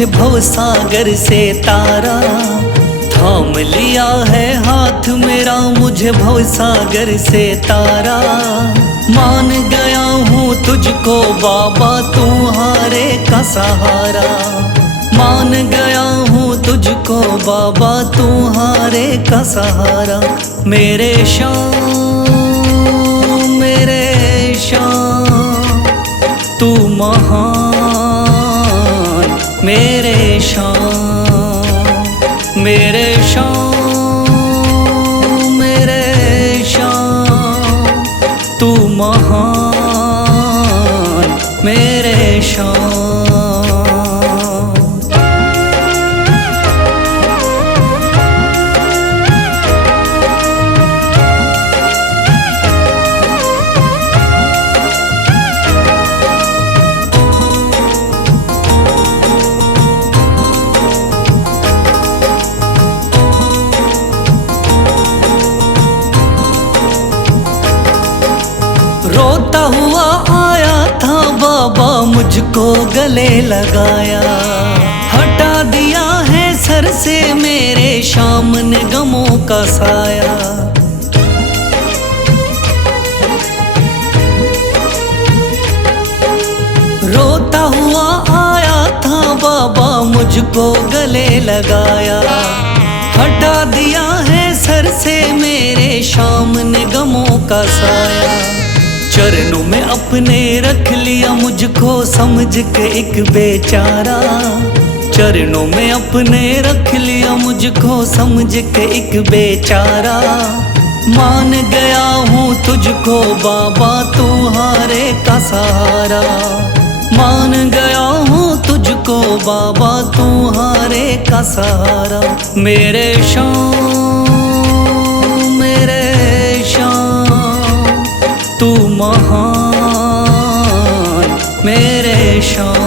मुझे भवसागर से तारा। थाम लिया है हाथ मेरा मुझे भवसागर से तारा। मान गया हूँ तुझको बाबा तुम्हारे का सहारा। मान गया हूँ तुझको बाबा तुम्हारे का सहारा। मेरे शाम तू महान, मेरे शाम मेरे शाम तू महान, मेरे शाम। रोता हुआ आया था बाबा मुझको गले लगाया। हटा दिया है सर से मेरे शाम ने गमों का साया। रोता हुआ आया था बाबा मुझको गले लगाया। हटा दिया है सर से मेरे शाम ने गमों का साया। चरणों में अपने रख लिया मुझको समझ के एक बेचारा। चरणों में अपने रख लिया मुझको समझ के एक बेचारा। मान गया हूँ तुझको बाबा तुम्हारे का सहारा। मान गया हूँ तुझको बाबा तुम्हारे का सहारा। मेरे शाम तू महान, मेरे शाम।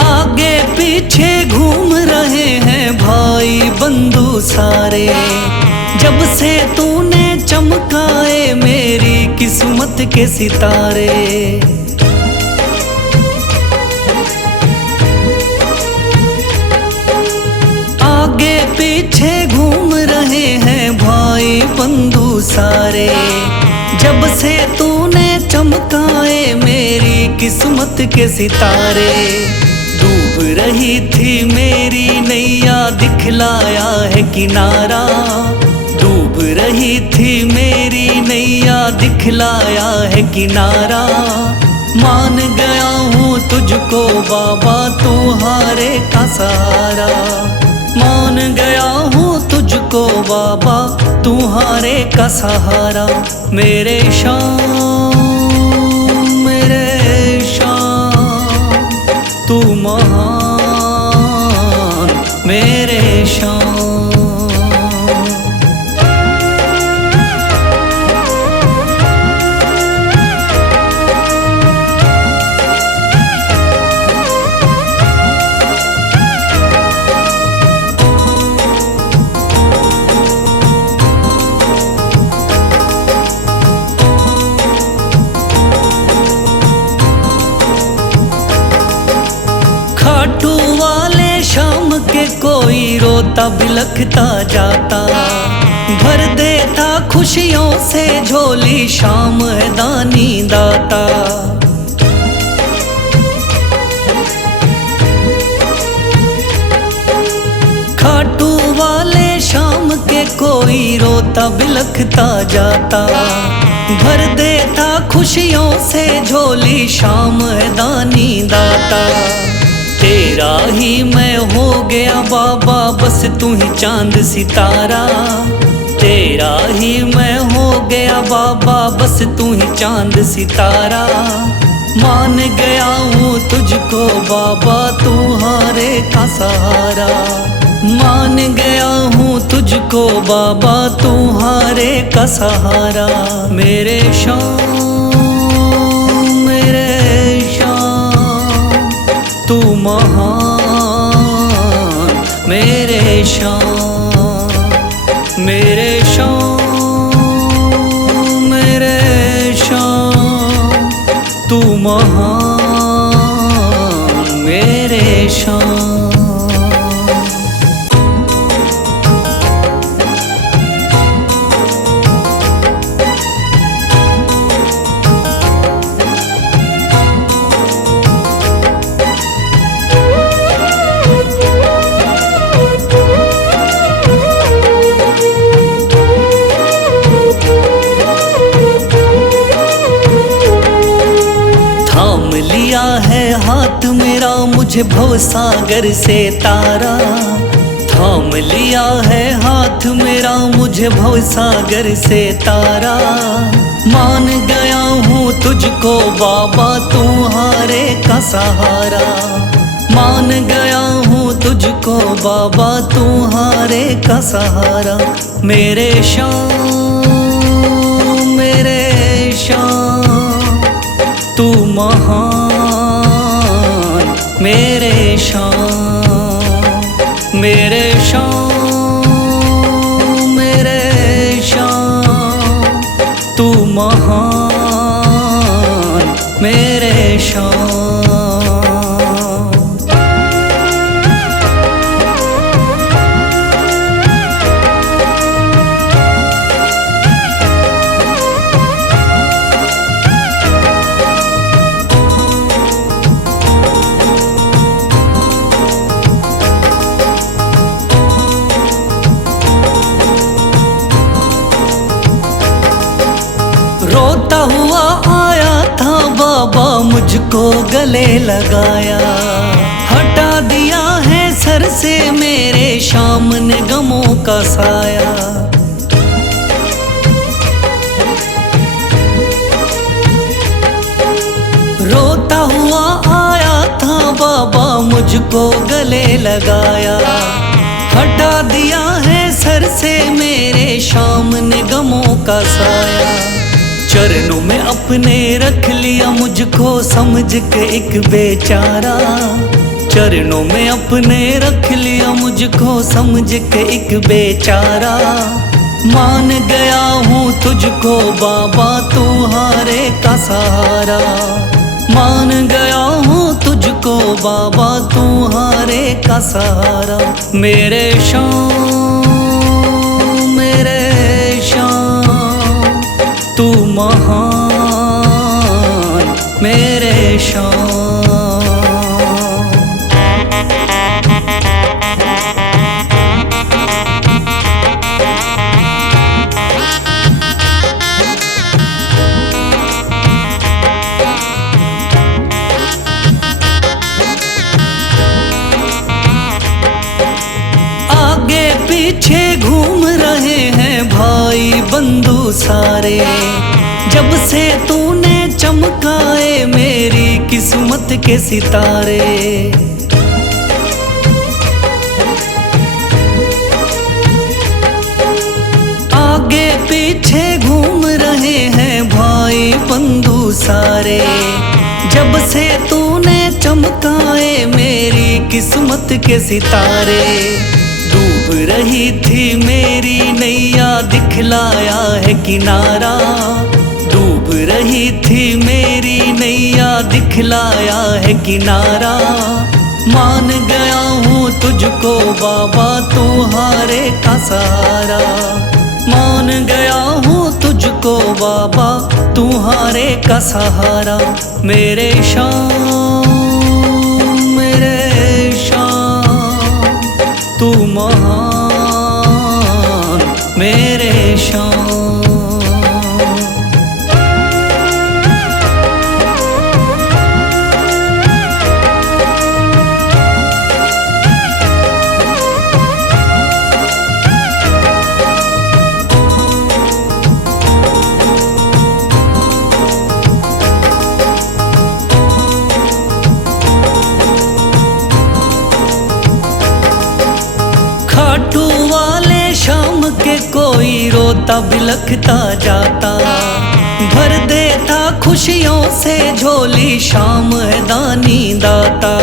आगे पीछे घूम रहे हैं भाई बंधु सारे। जब से तूने चमकाए मेरी किस्मत के सितारे। आगे पीछे घूम रहे हैं भाई बंधु सारे। जब से तूने चमकाए मेरी किस्मत के सितारे। डूब रही थी मेरी नैया दिखलाया है किनारा। डूब रही थी मेरी नैया दिखलाया है किनारा। मान गया हूँ तुझको बाबा तुम्हारे का सहारा। मान गया हूँ तुझको बाबा तुम्हारे का सहारा। मेरे शाम तू महान, मेरे शाम। खाटू वाले शाम के कोई रोता बिलखता जाता। भर देता खुशियों से झोली शाम है दानी दाता। खाटू वाले शाम के कोई रोता बिलखता जाता। भर देता खुशियों से झोली शाम है दानी दाता। तेरा ही मैं हो गया बाबा बस तू ही चांद सितारा। तेरा ही मैं हो गया बाबा बस तू ही चांद सितारा। मान गया हूँ तुझको बाबा तुम्हारे का सहारा। मान गया हूँ तुझको बाबा तुम्हारे का सहारा। मेरे शाम तू महान मेरे शान, मेरे शान, मेरे शान, तू महान मेरे शान। थाम लिया है हाथ मेरा मुझे भवसागर से तारा, थाम लिया है हाथ मेरा मुझे भवसागर से तारा। मान गया हूँ तुझको बाबा तुम्हारे का सहारा, मान गया हूँ तुझको बाबा तुम्हारे का सहारा। मेरे शान, मेरे शान, तू महान मेरे शान, मेरे शान, मेरे शान, तू महान मेरे शान। रोता हुआ आया था बाबा मुझको गले लगाया, हटा दिया है सर से मेरे सामने गमों का साया। रोता हुआ आया था बाबा मुझको गले लगाया, हटा दिया है सर से मेरे सामने गमों का साया। चरणों में अपने रख लिया मुझको समझ के एक बेचारा, चरणों में अपने रख लिया मुझको समझ के एक बेचारा। मान गया हूँ तुझको बाबा तुम्हारे का सहारा, मान गया हूँ तुझको बाबा तुम्हारे का सहारा। मेरे शान, मेरे शान, तू महान मेरे शान। आगे पीछे घूम रहे हैं भाई बंधु सारे, जब से तूने चमकाए मेरी किस्मत के सितारे। आगे पीछे घूम रहे हैं भाई बंधु सारे, जब से तूने चमकाए मेरी किस्मत के सितारे। डूब रही थी मेरी नैया दिखलाया है किनारा, डूब रही थी मेरी नैया दिखलाया है किनारा। मान गया हूँ तुझको बाबा तुम्हारे का सहारा, मान गया हूँ तुझको बाबा तुम्हारे का सहारा। मेरे शान, मेरे शान, तू महान मेरे शान। खाटू वाले शाम के कोई रोता बिलखता जाता, भर देता खुशियों से झोली शाम है दानी दाता।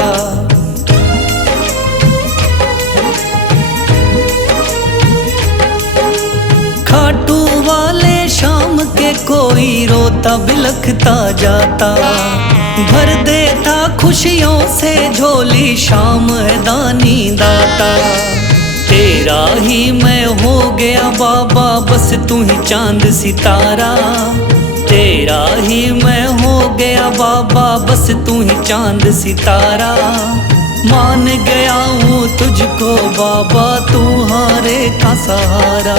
खाटू वाले शाम के कोई रोता बिलखता जाता, भर देता खुशियों से झोली शाम है दानी दाता। तेरा ही मैं हो गया बाबा बस तू ही चांद सितारा, तेरा ही मैं हो गया बाबा बस तू ही चांद सितारा। मान गया हूँ तुझको बाबा तू हारे का सहारा,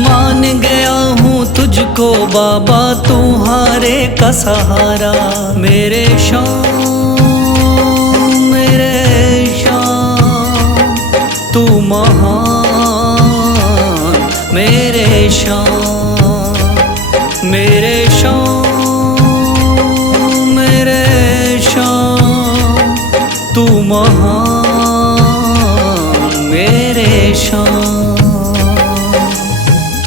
मान गया हूँ तुझको बाबा तू हारे का सहारा। मेरे शाम तू महान, मेरे शाम मेरे शाम तू महान।